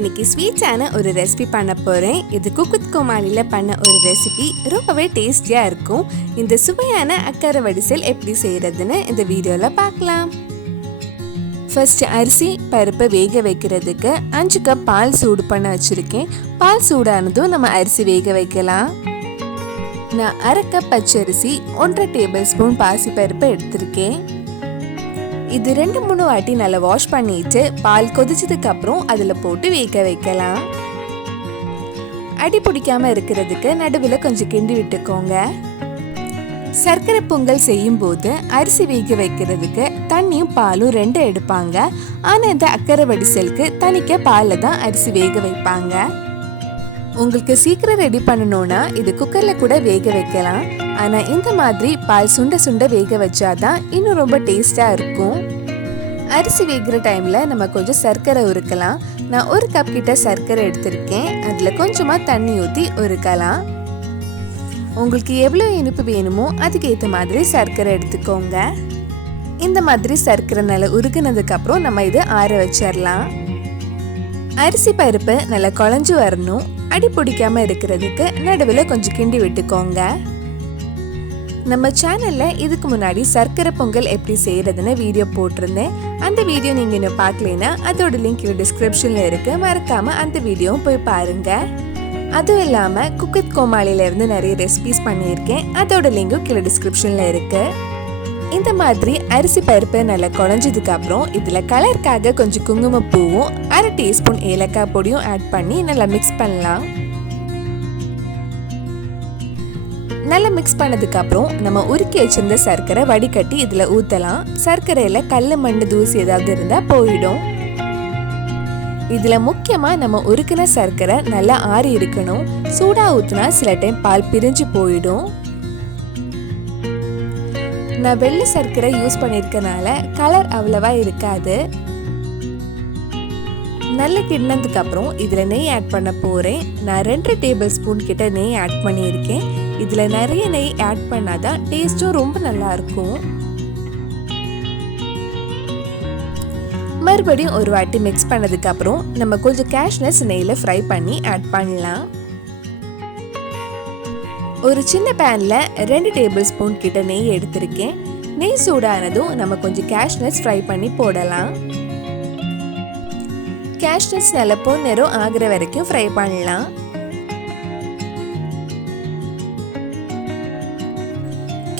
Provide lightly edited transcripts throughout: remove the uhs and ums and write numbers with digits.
இன்னைக்கு ஸ்வீட்டான ஒரு ரெசிபி பண்ண போகிறேன். இது குக் வித் கோமாளியில் பண்ண ஒரு ரெசிபி. ரொம்பவே டேஸ்டியாக இருக்கும். இந்த சுவையான அக்கரை வடிசல் எப்படி செய்கிறதுன்னு இந்த வீடியோவில் பார்க்கலாம். ஃபர்ஸ்ட் அரிசி பருப்பை வேக வைக்கிறதுக்கு 5 கப் பால் சூடு பண்ண வச்சுருக்கேன். பால் சூடானதும் நம்ம அரிசி வேக வைக்கலாம். நான் 1/2 கப் பச்சரிசி 1.5 டேபிள் ஸ்பூன் பாசி பருப்பை எடுத்திருக்கேன். இது 2-3 வாட்டி நல்லா வாஷ் பண்ணிட்டு பால் கொதிச்சதுக்கு அப்புறம் அதில் போட்டு வேக வைக்கலாம். அடி பிடிக்காம இருக்கிறதுக்கு நடுவில் கொஞ்சம் கிண்டி விட்டுக்கோங்க. சர்க்கரை பொங்கல் செய்யும் போது அரிசி வேக வைக்கிறதுக்கு தண்ணியும் பாலும் 2 எடுப்பாங்க. ஆனால் இந்த அக்கரை வடிசலுக்கு தனிக்க பாலில் தான் அரிசி வேக வைப்பாங்க. உங்களுக்கு சீக்கிரம் ரெடி பண்ணணும்னா இது குக்கரில் கூட வேக வைக்கலாம். ஆனால் இந்த மாதிரி பால் சுண்ட சுண்ட வேக வச்சாதான் இன்னும் ரொம்ப டேஸ்டாக இருக்கும். அரிசி வேகிற டைமில் நம்ம கொஞ்சம் சர்க்கரை உருக்கலாம். நான் 1 கப் கிட்ட சர்க்கரை எடுத்திருக்கேன். அதில் கொஞ்சமாக தண்ணி ஊற்றி உருக்கலாம். உங்களுக்கு எவ்வளோ இனிப்பு வேணுமோ அதுக்கேற்ற மாதிரி சர்க்கரை எடுத்துக்கோங்க. இந்த மாதிரி சர்க்கரை நல்லா உருகுனதுக்கப்புறம் நம்ம இதை ஆற வச்சிடலாம். அரிசி பருப்பு நல்லா குழஞ்சு வரணும். அடி பிடிக்காம இருக்கிறதுக்கு நடுவில் கொஞ்சம் கிண்டி விட்டுக்கோங்க. நம்ம சேனலில் இதுக்கு முன்னாடி சர்க்கரை பொங்கல் எப்படி செய்கிறதுன்னு வீடியோ போட்டிருந்தேன். அந்த வீடியோ நீங்கள் இன்னும் பார்க்கலைன்னா அதோட லிங்க் டிஸ்கிரிப்ஷனில் இருக்குது. மறக்காமல் அந்த வீடியோவும் போய் பாருங்கள். அதுவும் இல்லாமல் குக் வித் கோமாளியிலேருந்து நிறைய ரெசிபிஸ் பண்ணியிருக்கேன். அதோட லிங்கும் கீழே டிஸ்கிரிப்ஷனில் இருக்குது. இந்த மாதிரி அரிசி பருப்பு நல்லா குழஞ்சதுக்கு அப்புறம் இதில் கலருக்காக கொஞ்சம் குங்குமப்பூவும் 1/2 டீஸ்பூன் ஏலக்காய் பொடியும் ஆட் பண்ணி நல்லா மிக்ஸ் பண்ணலாம். நல்லா மிக்ஸ் பண்ணதுக்கு அப்புறம் நம்ம உருக்கி வச்சிருந்த சர்க்கரை வடிகட்டி இதில் ஊற்றலாம். சர்க்கரையில் கல் மண் தூசி ஏதாவது இருந்தால் போயிடும். இதில் முக்கியமாக நம்ம உருக்கின சர்க்கரை நல்லா ஆறி இருக்கணும். சூடாக ஊற்றினா சில டைம் பால் பிரிஞ்சு போயிடும். நான் வெள்ளை சர்க்கரை யூஸ் பண்ணியிருக்கனால கலர் அவ்வளவா இருக்காது. நல்ல கிண்ணதுக்கு அப்புறம் இதில் நெய் ஆட் பண்ண போகிறேன். நான் 2 டேபிள் ஸ்பூன் கிட்ட நெய் ஆட் பண்ணியிருக்கேன். இதில் நிறைய நெய் ஆட் பண்ணாதான் டேஸ்ட்டும் ரொம்ப நல்லா இருக்கும். மறுபடியும் ஒரு வாட்டி மிக்ஸ் பண்ணதுக்கு அப்புறம் நம்ம கொஞ்சம் கேஷ்நட்ஸ் நெய்யில் ஃப்ரை பண்ணி ஆட் பண்ணலாம். ஒரு சின்ன பேனில் 2 டேபிள் ஸ்பூன் கிட்ட நெய் எடுத்திருக்கேன். நெய் சூடானதும் நம்ம கொஞ்சம் கேஷ்நட்ஸ் ஃப்ரை பண்ணி போடலாம். கேஷ்நட்ஸ் நல்ல பொன்னிறம் ஆகிற வரைக்கும் ஃப்ரை பண்ணலாம்.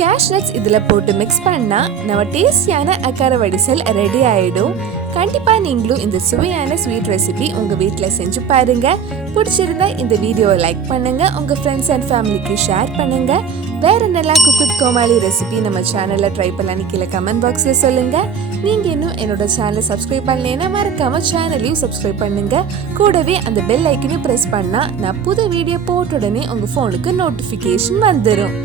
கேஷ்நட்ஸ் இதில் போட்டு மிக்ஸ் பண்ணால் நம்ம டேஸ்டியான அக்கரை வடிசல் ரெடி ஆகிடும். கண்டிப்பாக நீங்களும் இந்த சுவையான ஸ்வீட் ரெசிபி உங்கள் வீட்டில் செஞ்சு பாருங்கள். பிடிச்சிருந்தா இந்த வீடியோவை லைக் பண்ணுங்கள். உங்கள் ஃப்ரெண்ட்ஸ் அண்ட் ஃபேமிலிக்கு ஷேர் பண்ணுங்கள். வேறு என்னெல்லாம் குக் வித் கோமாளி ரெசிபி நம்ம சேனலில் ட்ரை பண்ணலான்னு கீழே கமெண்ட் பாக்ஸில் சொல்லுங்கள். நீங்கள் இன்னும் என்னோட சேனலை சப்ஸ்கிரைப் பண்ணலைன்னா மறக்காமல் சேனலையும் சப்ஸ்கிரைப் பண்ணுங்கள். கூடவே அந்த பெல் ஐக்கனையும் ப்ரெஸ் பண்ணால் நான் புது வீடியோ போட்ட உடனே உங்கள் ஃபோனுக்கு நோட்டிஃபிகேஷன் வந்துடும்.